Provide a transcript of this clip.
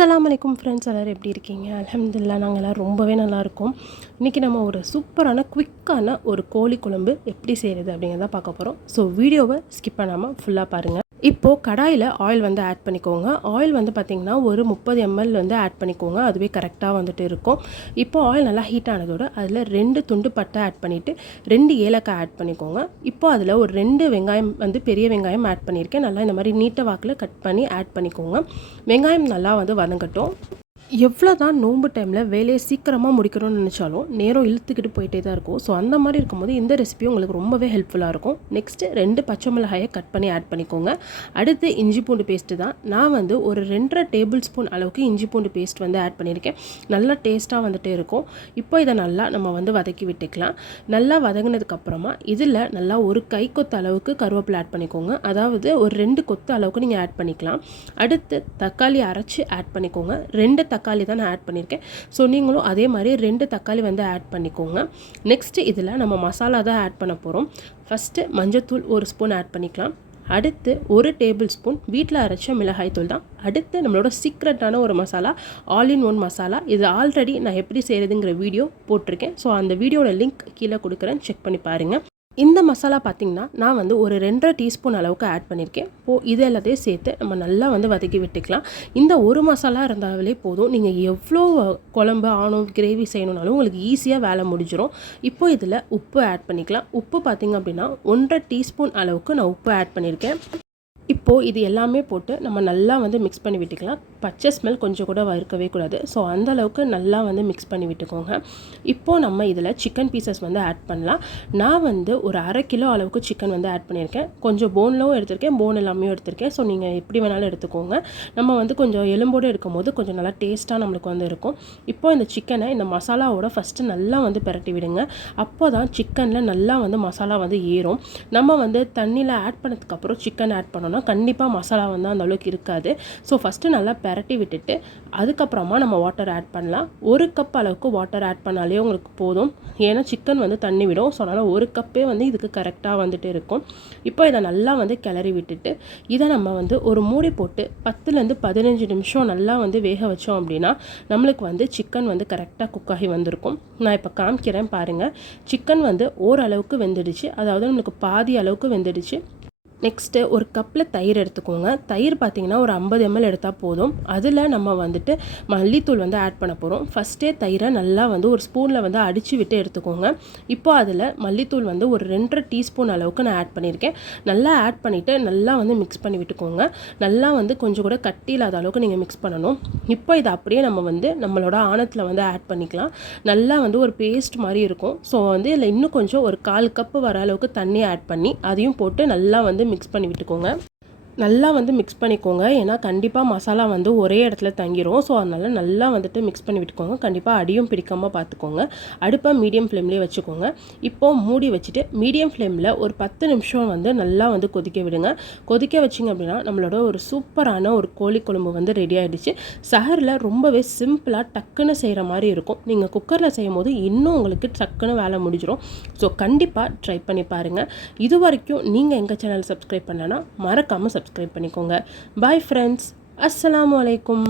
அஸ்லாம் வலைக்கும் ஃப்ரெண்ட்ஸ் எல்லோரும் எப்படி இருக்கீங்க? அலமதுல்லா நாங்கள் எல்லோரும் ரொம்பவே நல்லாயிருக்கோம் இன்றைக்கி நம்ம ஒரு சூப்பரான குவிக்கான ஒரு கோழி குழம்பு எப்படி செய்கிறது அப்படிங்கிறத பார்க்க போகிறோம் ஸோ வீடியோவை ஸ்கிப் பண்ணாமல் ஃபுல்லாக பாருங்கள் இப்போது கடாயில் ஆயில் வந்து ஆட் பண்ணிக்கோங்க. ஆயில் வந்து பார்த்திங்கன்னா ஒரு முப்பது எம்எல் வந்து ஆட் பண்ணிக்கோங்க. அதுவே கரெக்டாக வந்துட்டு இருக்கும். இப்போ ஆயில் நல்லா ஹீட் ஆனதோடு அதில் ரெண்டு துண்டு பட்டை ஆட் பண்ணிவிட்டு ரெண்டு ஏலக்காய் ஆட் பண்ணிக்கோங்க. இப்போ அதில் ஒரு ரெண்டு வெங்காயம் வந்து பெரிய வெங்காயம் ஆட் பண்ணியிருக்கேன். நல்லா இந்த மாதிரி நீட்ட வாக்கில் கட் பண்ணி ஆட் பண்ணிக்கோங்க. வெங்காயம் நல்லா வந்து வதங்கட்டும். எவ்வளோ தான் நோன்பு டைமில் வேலையை சீக்கிரமாக முடிக்கணும்னு நினச்சாலும் நேரம் இழுத்துக்கிட்டு போயிட்டே தான் இருக்கும். ஸோ அந்த மாதிரி இருக்கும்போது இந்த ரெசிபி உங்களுக்கு ரொம்பவே ஹெல்ப்ஃபுல்லாக இருக்கும். நெக்ஸ்ட்டு ரெண்டு பச்சை மிளகாயை கட் பண்ணி ஆட் பண்ணிக்கோங்க. அடுத்து இஞ்சி பூண்டு பேஸ்ட்டு தான். நான் வந்து ஒரு ரெண்டரை டேபிள் ஸ்பூன் அளவுக்கு இஞ்சி பூண்டு பேஸ்ட் வந்து ஆட் பண்ணியிருக்கேன். நல்லா டேஸ்ட்டாக வந்துட்டே இருக்கும். இப்போ இதை நல்லா நம்ம வந்து வதக்கி விட்டுக்கலாம். நல்லா வதங்கினதுக்கப்புறமா இதில் நல்லா ஒரு கை கொத்து அளவுக்கு கருவேப்பிலை ஆட் பண்ணிக்கோங்க. அதாவது ஒரு ரெண்டு கொத்து அளவுக்கு நீங்கள் ஆட் பண்ணிக்கலாம். அடுத்து தக்காளி அரைச்சி ஆட் பண்ணிக்கோங்க. ரெண்டு தக்காளி தான் நான் ஆட் பண்ணியிருக்கேன் ஸோ நீங்களும் அதே மாதிரி ரெண்டு தக்காளி வந்து ஆட் பண்ணிக்கோங்க. நெக்ஸ்ட்டு இதில் நம்ம மசாலா தான் ஆட் பண்ண போகிறோம் ஃபஸ்ட்டு மஞ்சத்தூள் ஒரு ஸ்பூன் ஆட் பண்ணிக்கலாம். அடுத்து ஒரு டேபிள் ஸ்பூன் வீட்டில் அரைச்ச மிளகாய்த்தூள் தான். அடுத்து நம்மளோட சீக்ரெட்டான ஒரு masala all in one masala. இது ஆல்ரெடி நான் எப்படி செய்கிறதுங்கிற வீடியோ போட்டிருக்கேன். ஸோ அந்த வீடியோட லிங்க் கீழே கொடுக்குறேன். செக் பண்ணி பாருங்கள் இந்த மசாலா பார்த்திங்கன்னா நான் வந்து ஒரு ரெண்டரை டீஸ்பூன் அளவுக்கு ஆட் பண்ணியிருக்கேன் இப்போ இது எல்லாத்தையும் சேர்த்து நம்ம நல்லா வந்து வதக்கி விட்டுக்கலாம். இந்த ஒரு மசாலா இருந்தாலே போதும். நீங்கள் எவ்வளோ குழம்பு ஆணும் கிரேவி செய்யணுனாலும் உங்களுக்கு ஈஸியாக வேலை முடிஞ்சிடும் இப்போ இதில் உப்பு ஆட் பண்ணிக்கலாம். உப்பு பார்த்திங்க அப்படின்னா ஒன்றரை டீஸ்பூன் அளவுக்கு நான் உப்பு ஆட் பண்ணியிருக்கேன் இப்போது இது எல்லாமே போட்டு நம்ம நல்லா வந்து மிக்ஸ் பண்ணி விட்டுக்கலாம். பச்சை ஸ்மெல் கொஞ்சம் கூட வறுக்கவே கூடாது. ஸோ அந்தளவுக்கு நல்லா வந்து மிக்ஸ் பண்ணி விட்டுக்கோங்க. இப்போது நம்ம இதில் சிக்கன் பீசஸ் வந்து ஆட் பண்ணலாம். நான் வந்து ஒரு அரை கிலோ அளவுக்கு சிக்கன் வந்து ஆட் பண்ணியிருக்கேன். கொஞ்சம் போன்லவும் எடுத்திருக்கேன் போன் எல்லாமே எடுத்திருக்கேன். ஸோ நீங்கள் எப்படி வேணாலும் எடுத்துக்கோங்க. நம்ம வந்து கொஞ்சம் எலும்போடு எடுக்கும்போது கொஞ்சம் நல்லா டேஸ்ட்டாக நம்மளுக்கு வந்து இருக்கும். இப்போ இந்த சிக்கனை இந்த மசாலாவோட ஃபஸ்ட்டு நல்லா வந்து பிரட்டி விடுங்க. அப்போ தான் சிக்கனில் நல்லா வந்து மசாலா வந்து ஏறும். நம்ம வந்து தண்ணியில் ஆட் பண்ணதுக்கப்புறம் சிக்கன் ஆட் பண்ணோன்னா கண்டிப்பாக மசாலா வந்து அந்த அளவுக்கு இருக்காது. ஸோ ஃபஸ்ட்டு நல்லா பெரட்டி விட்டுட்டு அதுக்கப்புறமா நம்ம வாட்டர் ஆட் பண்ணலாம். ஒரு கப் அளவுக்கு வாட்டர் ஆட் பண்ணாலே உங்களுக்கு போதும். ஏன்னா சிக்கன் வந்து தண்ணி விடும். ஸோ அதனால் ஒரு கப்பே வந்து இதுக்கு கரெக்டாக வந்துட்டு இருக்கும். இப்போ இதை நல்லா வந்து கிளறி விட்டுட்டு இதை நம்ம வந்து ஒரு மூடி போட்டு பத்துலேருந்து பதினஞ்சு நிமிஷம் நல்லா வந்து வேக வச்சோம் அப்படின்னா நம்மளுக்கு வந்து சிக்கன் வந்து கரெக்டாக குக் ஆகி வந்திருக்கும். நான் இப்போ காமிக்கிறேன் பாருங்கள் சிக்கன் வந்து ஓரளவுக்கு வெந்துடுச்சு. அதாவது நம்மளுக்கு பாதி அளவுக்கு வெந்துடுச்சு. நெக்ஸ்ட்டு ஒரு கப்பில் தயிர் எடுத்துக்கோங்க. தயிர் பார்த்திங்கன்னா ஒரு ஐம்பது எம்எல் எடுத்தால் போதும். அதில் நம்ம வந்துட்டு மல்லித்தூள் வந்து ஆட் பண்ண போகிறோம் ஃபஸ்ட்டே தயிரை நல்லா வந்து ஒரு ஸ்பூனில் வந்து அடித்து விட்டு எடுத்துக்கோங்க. இப்போ அதில் மல்லித்தூள் வந்து ஒரு ரெண்டரை டீஸ்பூன் அளவுக்கு நான் ஆட் பண்ணியிருக்கேன் நல்லா ஆட் பண்ணிவிட்டு நல்லா வந்து மிக்ஸ் பண்ணி விட்டுக்கோங்க. நல்லா வந்து கொஞ்சம் கூட கட்டி இல்லாத அளவுக்கு நீங்கள் மிக்ஸ் பண்ணணும். இப்போ இதை அப்படியே நம்ம வந்து நம்மளோட ஆணத்தில் வந்து ஆட் பண்ணிக்கலாம். நல்லா வந்து ஒரு பேஸ்ட் மாதிரி இருக்கும். ஸோ வந்து இதில் இன்னும் கொஞ்சம் ஒரு கால் கப்பு வர அளவுக்கு தண்ணி ஆட் பண்ணி அதையும் போட்டு நல்லா வந்து மிக்ஸ் பண்ணி விட்டுக்கோங்க. நல்லா வந்து மிக்ஸ் பண்ணிக்கோங்க. ஏன்னா கண்டிப்பாக மசாலா வந்து ஒரே இடத்துல தங்கிரும். ஸோ அதனால் நல்லா வந்துட்டு மிக்ஸ் பண்ணி விட்டுக்கோங்க. கண்டிப்பாக அடியும் பிடிக்காமல் பார்த்துக்கோங்க அடுப்பை மீடியம் ஃப்ளேம்லேயே வச்சுக்கோங்க. இப்போது மூடி வச்சுட்டு மீடியம் ஃப்ளேமில் ஒரு பத்து நிமிஷம் வந்து நல்லா வந்து கொதிக்க விடுங்க. கொதிக்க வச்சிங்க அப்படின்னா நம்மளோட ஒரு சூப்பரான ஒரு கோழி குழம்பு வந்து ரெடி ஆகிடுச்சு சஹரில் ரொம்பவே சிம்பிளாக டக்குன்னு செய்கிற மாதிரி இருக்கும். நீங்கள் குக்கரில் செய்யும் போது இன்னும் உங்களுக்கு டக்குன்னு வேலை முடிஞ்சிடும் ஸோ கண்டிப்பாக ட்ரை பண்ணி பாருங்கள் இது வரைக்கும் நீங்கள் எங்கள் சேனல் சப்ஸ்கிரைப் பண்ணலன்னா மறக்காமல் சப்ஸ்கிரைப் பண்ணிக்கோங்க. பாய் ஃப்ரெண்ட்ஸ் அஸ்லாம் வலைக்கும்